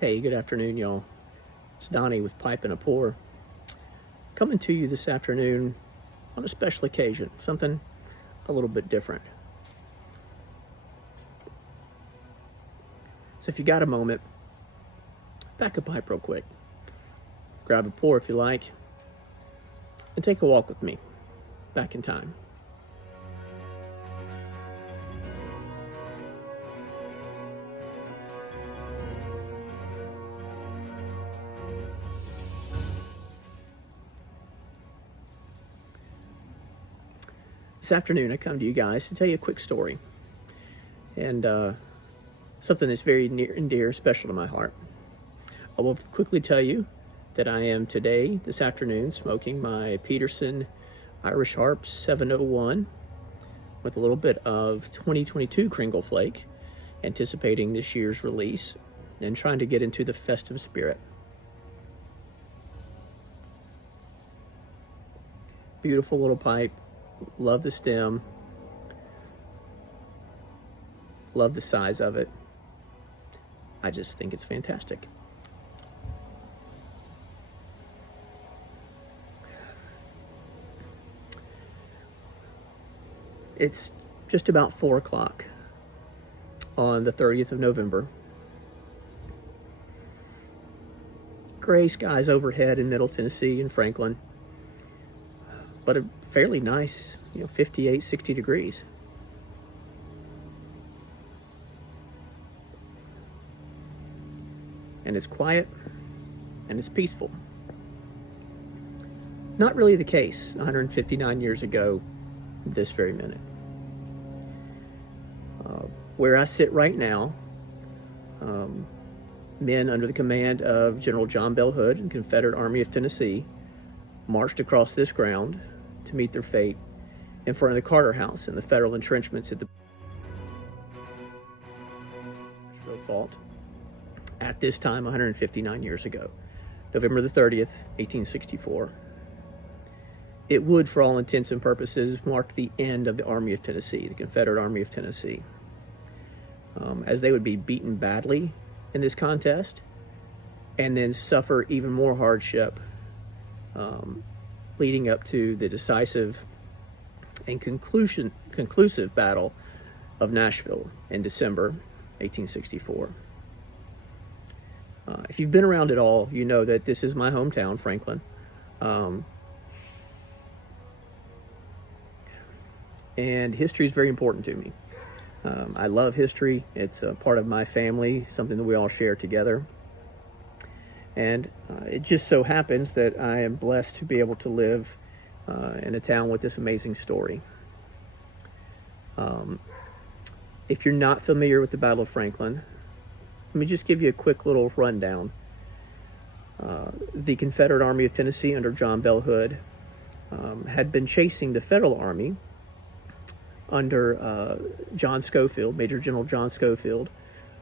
Hey, good afternoon, y'all. It's Donnie with Pipe and a Pour, coming to you this afternoon on a special occasion, something a little bit different. So if you got a moment, pack a pipe real quick, grab a pour if you like, and take a walk with me back in time. This afternoon, I come to you guys to tell you a quick story, and something that's very near and dear, special to my heart. I will quickly tell you that I am today, this afternoon, smoking my Peterson Irish Harp 701 with a little bit of 2022 Cringle Flake, anticipating this year's release and trying to get into the festive spirit. Beautiful little pipe. Love the stem. Love the size of it. I just think it's fantastic. It's just about 4 o'clock on the 30th of November. Gray skies overhead in Middle Tennessee and Franklin, but a fairly nice, 58, 60 degrees. And it's quiet and it's peaceful. Not really the case 159 years ago, this very minute. Where I sit right now, men under the command of General John Bell Hood and Confederate Army of Tennessee marched across this ground to meet their fate in front of the Carter House and the federal entrenchments at the fault at this time 159 years ago, November the 30th, 1864. It would, for all intents and purposes, mark the end of the Army of Tennessee, the Confederate Army of Tennessee, as they would be beaten badly in this contest and then suffer even more hardship leading up to the decisive and conclusive Battle of Nashville in December 1864. If you've been around at all, you know that this is my hometown, Franklin. And history is very important to me. I love history. It's a part of my family, something that we all share together. And it just so happens that I am blessed to be able to live in a town with this amazing story. If you're not familiar with the Battle of Franklin, let me just give you a quick little rundown. The Confederate Army of Tennessee under John Bell Hood had been chasing the Federal Army under John Schofield, Major General John Schofield,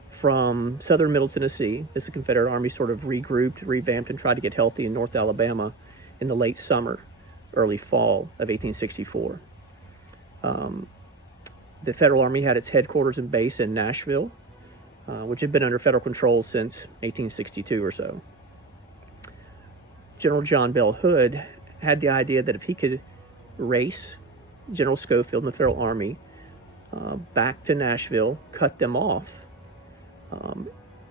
from southern Middle Tennessee as the Confederate Army sort of regrouped, revamped, and tried to get healthy in North Alabama in the late summer, early fall of 1864. The Federal Army had its headquarters and base in Nashville, which had been under federal control since 1862 or so. General John Bell Hood had the idea that if he could race General Schofield and the Federal Army back to Nashville, cut them off,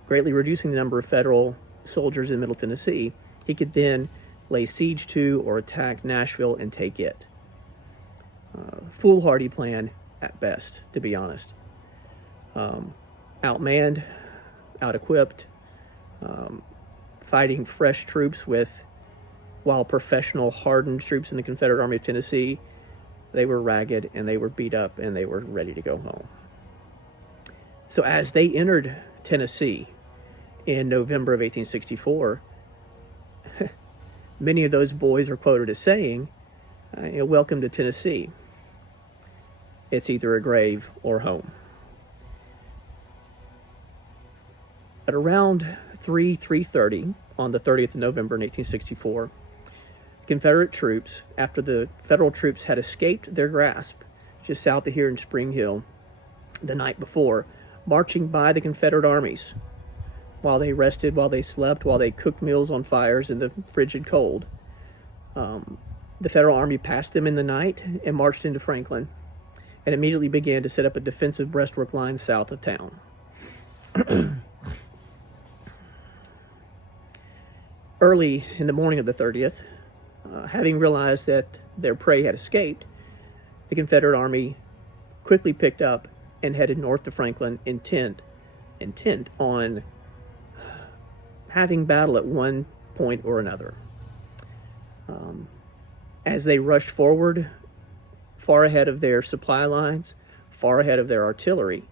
greatly reducing the number of federal soldiers in Middle Tennessee, he could then lay siege to or attack Nashville and take it. Foolhardy plan at best, to be honest. Outmanned, out-equipped, fighting fresh troops while professional, hardened troops in the Confederate Army of Tennessee, they were ragged and they were beat up and they were ready to go home. So as they entered Tennessee in November of 1864, many of those boys are quoted as saying, "Welcome to Tennessee. It's either a grave or home." At around 3:30 on the 30th of November in 1864, Confederate troops, after the Federal troops had escaped their grasp just south of here in Spring Hill the night before, marching by the Confederate armies, while they rested, while they slept, while they cooked meals on fires in the frigid cold. The Federal Army passed them in the night and marched into Franklin and immediately began to set up a defensive breastwork line south of town. Early in the morning of the 30th, having realized that their prey had escaped, the Confederate Army quickly picked up and headed north to Franklin, intent on having battle at one point or another. As they rushed forward, far ahead of their supply lines, far ahead of their artillery,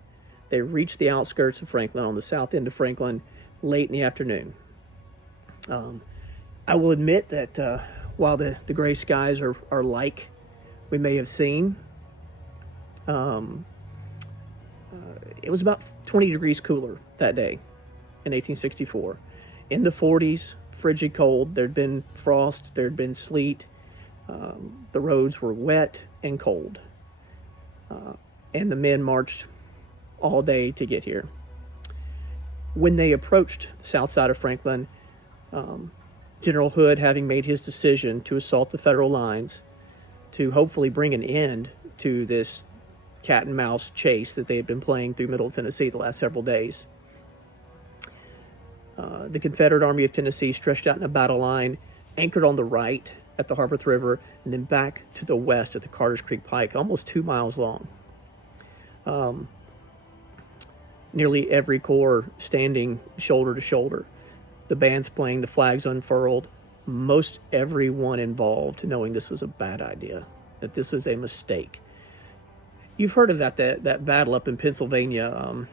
they reached the outskirts of Franklin on the south end of Franklin late in the afternoon. I will admit that while the gray skies are like we may have seen, it was about 20 degrees cooler that day in 1864. In the 40s, frigid cold. There'd been frost, there'd been sleet. The roads were wet and cold. And the men marched all day to get here. When they approached the south side of Franklin, General Hood, having made his decision to assault the Federal lines to hopefully bring an end to this cat and mouse chase that they had been playing through Middle Tennessee the last several days. The Confederate Army of Tennessee stretched out in a battle line, anchored on the right at the Harp River, and then back to the west at the Carter's Creek Pike, almost 2 miles long. Nearly every corps standing shoulder to shoulder, the bands playing, the flags unfurled, most everyone involved knowing this was a bad idea, that this was a mistake. You've heard of that battle up in Pennsylvania,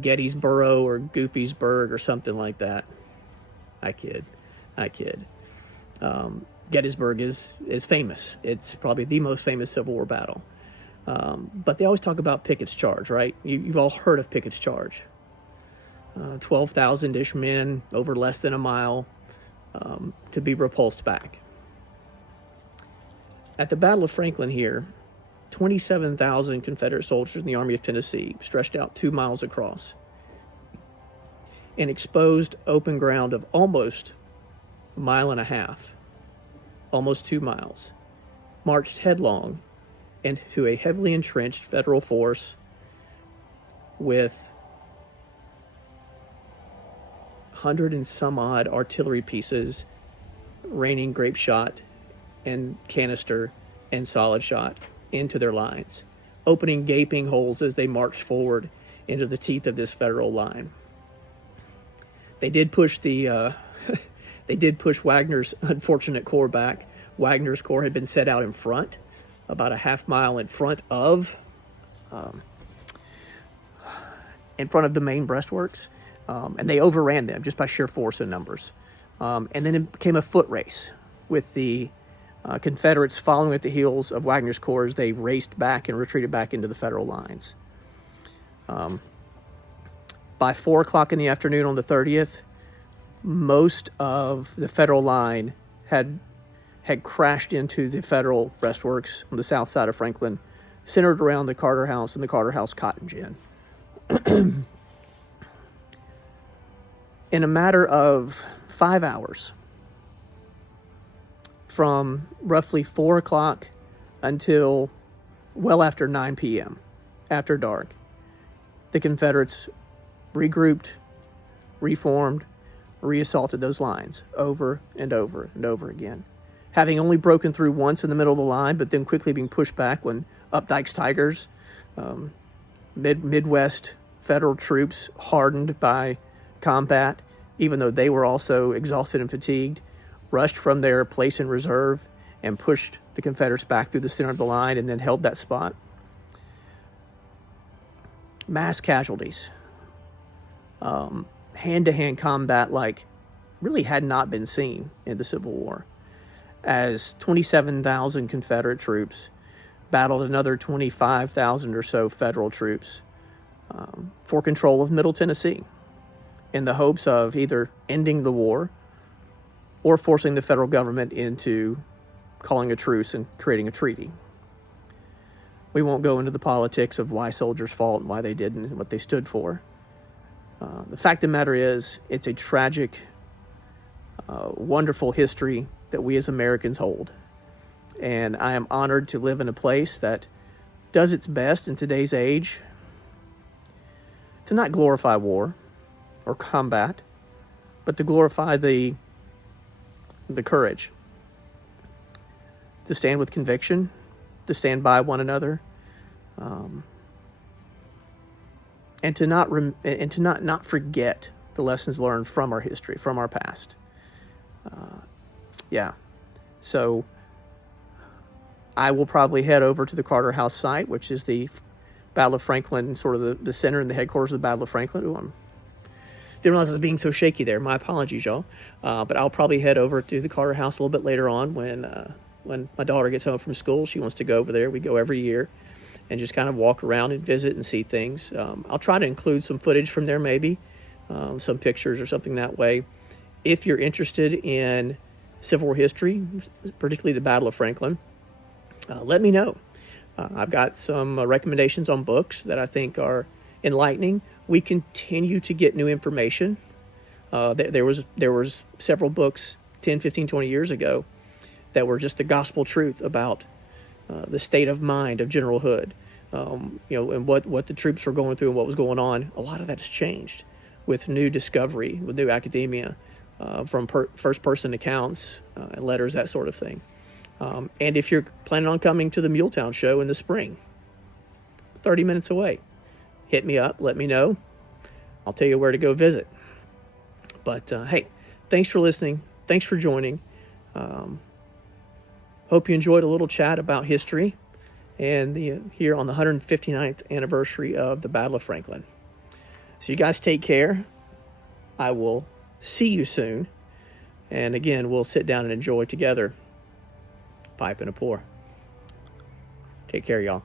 Gettysboro or Goofysburg or something like that. I kid. Gettysburg is famous. It's probably the most famous Civil War battle. But they always talk about Pickett's Charge, right? You've all heard of Pickett's Charge. 12,000-ish men over less than a mile to be repulsed back. At the Battle of Franklin here, 27,000 Confederate soldiers in the Army of Tennessee stretched out 2 miles across. An exposed open ground of almost a mile and a half, almost 2 miles, marched headlong into a heavily entrenched Federal force with 100 and some odd artillery pieces raining grape shot and canister and solid shot into their lines, opening gaping holes as they marched forward into the teeth of this Federal line. They did push Wagner's unfortunate corps back. Wagner's corps had been set out in front, about a half mile in front of the main breastworks, and they overran them just by sheer force and numbers. And then it became a foot race with the Confederates following at the heels of Wagner's corps as they raced back and retreated back into the Federal lines. By 4 o'clock in the afternoon on the 30th, most of the Federal line had crashed into the Federal breastworks on the south side of Franklin, centered around the Carter House and the Carter House cotton gin. In a matter of 5 hours, from roughly 4 o'clock until well after 9 p.m., after dark, the Confederates regrouped, reformed, reassaulted those lines over and over and over again, having only broken through once in the middle of the line, but then quickly being pushed back when Updike's Tigers, Midwest Federal troops hardened by combat, even though they were also exhausted and fatigued, rushed from their place in reserve and pushed the Confederates back through the center of the line and then held that spot. Mass casualties. Hand-to-hand combat like really had not been seen in the Civil War, as 27,000 Confederate troops battled another 25,000 or so Federal troops for control of Middle Tennessee, in the hopes of either ending the war or forcing the Federal government into calling a truce and creating a treaty. We won't go into the politics of why soldiers fought and why they didn't and what they stood for. The fact of the matter is, it's a tragic, wonderful history that we as Americans hold. And I am honored to live in a place that does its best in today's age to not glorify war or combat, but to glorify the courage to stand with conviction, to stand by one another, and to not forget the lessons learned from our history, from our past. So I will probably head over to the Carter House site, which is the Battle of Franklin, sort of the center and the headquarters of the Battle of Franklin. Ooh, didn't realize it was being so shaky there. My apologies, y'all. But I'll probably head over to the Carter House a little bit later on when my daughter gets home from school. She wants to go over there. We go every year and just kind of walk around and visit and see things. I'll try to include some footage from there, maybe some pictures or something that way. If you're interested in Civil War history, particularly the Battle of Franklin, let me know. I've got some recommendations on books that I think are enlightening. We continue to get new information. There was several books 10, 15, 20 years ago that were just the gospel truth about the state of mind of General Hood, and what the troops were going through and what was going on. A lot of that's changed with new discovery, with new academia, from first-person accounts, and letters, that sort of thing. And if you're planning on coming to the Muletown show in the spring, 30 minutes away, hit me up, let me know. I'll tell you where to go visit. But hey, thanks for listening. Thanks for joining. Hope you enjoyed a little chat about history and here on the 159th anniversary of the Battle of Franklin. So you guys take care. I will see you soon. And again, we'll sit down and enjoy together. Pipe and a pour. Take care, y'all.